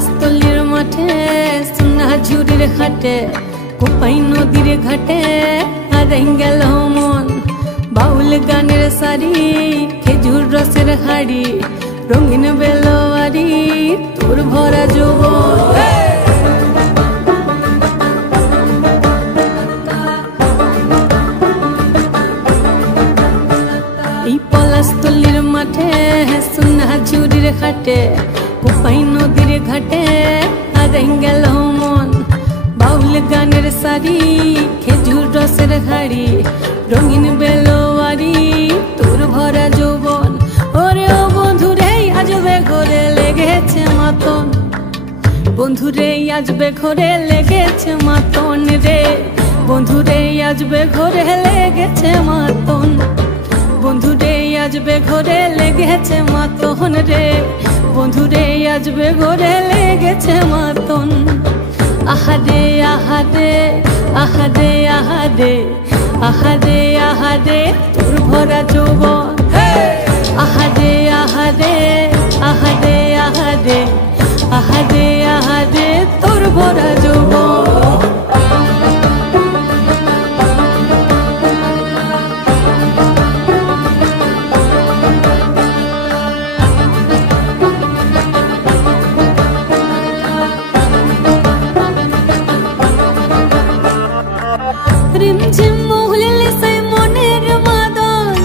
পলাশতলির মাঠে সোনা ঝুড়ির ঘাটে কোপাই নদীর ঘাটে হারাই গেল মন বাউল গানের সারি খেজুর রসের হাড়ি রঙিন বেলোয়ারি তোর ভরা যৌবন এই পলাশতলির মাঠে সোনা ঝুড়ির ঘাটে কোপাই নদীর ঘাটে হারাই গেল মন বাউল গানের সারি খেজুর রসের হাড়ি রঙিন বেলোয়ারি তোর ভরা যৌবন ওরে ও বন্ধুরে আজবে ঘরে লেগেছে মাতন বন্ধুরে আজবে ঘরে লেগেছে মাতন রে বন্ধুরে আজবে ঘরে লেগেছে মাতন বন্ধুরে আজবে ঘরে লেগেছে মাতন রে বন্ধুরে আজবে ঘরে লেগেছে মাতন আহারে আহারে আহারে আহারে আহারে আহারে তোর ভরা যৌবন আহারে আহারে আহারে আহারে আহারে আহারে তোর ভরা যৌবন রিমঝিম মহুলিলে সেই মনের মাদল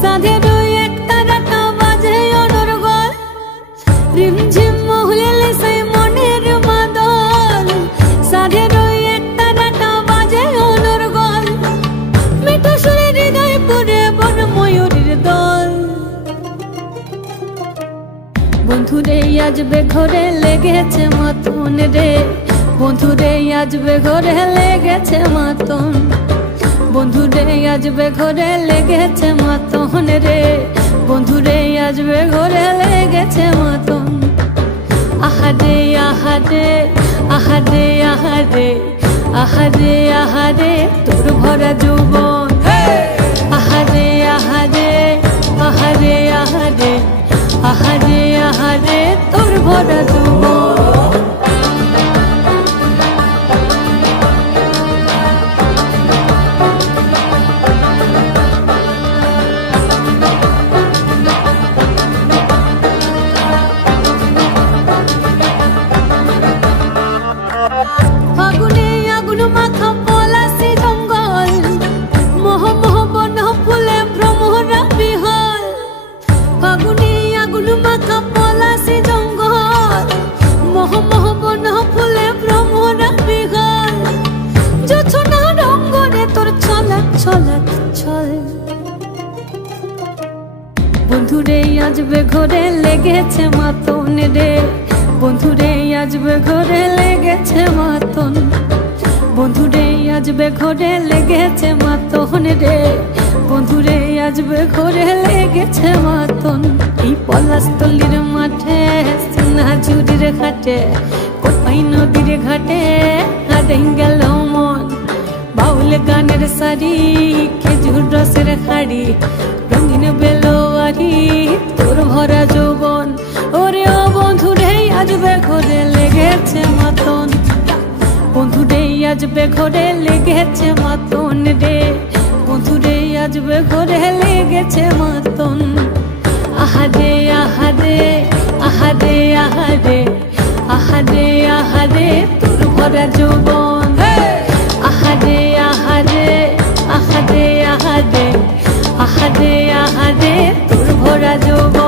সাধের এক তারাটা বাজে অনর্গল রিমঝিম মহুলিলে সেই মনের মাদল সাধের এক তারাটা বাজে অনর্গল মিঠু সুরে হৃদয় পুরে বন ময়ূরীর দল বন্ধুরে আজবে ঘরে লেগেছে মাতন রে বন্ধুরে আজবে ঘরে লেগেছে মাতন বন্ধুরে আজবে ঘরে লেগেছে মাতন রে বন্ধুরে আজবে ঘরে লেগেছে মাতন আহারে আহারে আহারে আহারে আহারে আহারে তোর ভরা যৌবন আহারে আহারে আহারে আহারে আহারে আহারে তোর ভরা যৌবন ফাগুনে আগুন মাখা পলাশি জঙ্গল মোহ মোহ বন ফুলে ভ্রমরা বিহল ফাগুনে আগুন মাখা পলাশি জঙ্গল মোহ মোহ বন ফুলে ভ্রমরা বিহল জোছনা রঙ্গনে তোর ছলাক ছলাক ছল বন্ধুরে আজবে ঘরে লেগেছে মাতন রে বন্ধুরে আজবে ঘরে লেগেছে মাতন বন্ধুরে আজবে ঘরে লেগেছে মাতন রে বন্ধুরে আজবে ঘরে লেগেছে মাতন এই পলাশতলির মাঠে সোনা ঝুড়ির ঘাটে কোপাই নদীর ঘাটে হারাই গেল মন বাউল গানের সারি খেজুর রসের হাড়ি রঙিন বেলোয়ারি তোর ভরা যৌবন ওরে ও বন্ধুরে আজবে ঘরে লেগেছে মাতন বন্ধুরে আজবে ঘরে লেগেছে মাতন রে বন্ধুরে আজবে ঘরে লেগেছে মাতন আহারে আহারে আহারে আহারে আহারে আহারে তোর ভরা যৌবন আহারে আহারে আহারে আহারে আহারে আহারে তোর ভরা যৌবন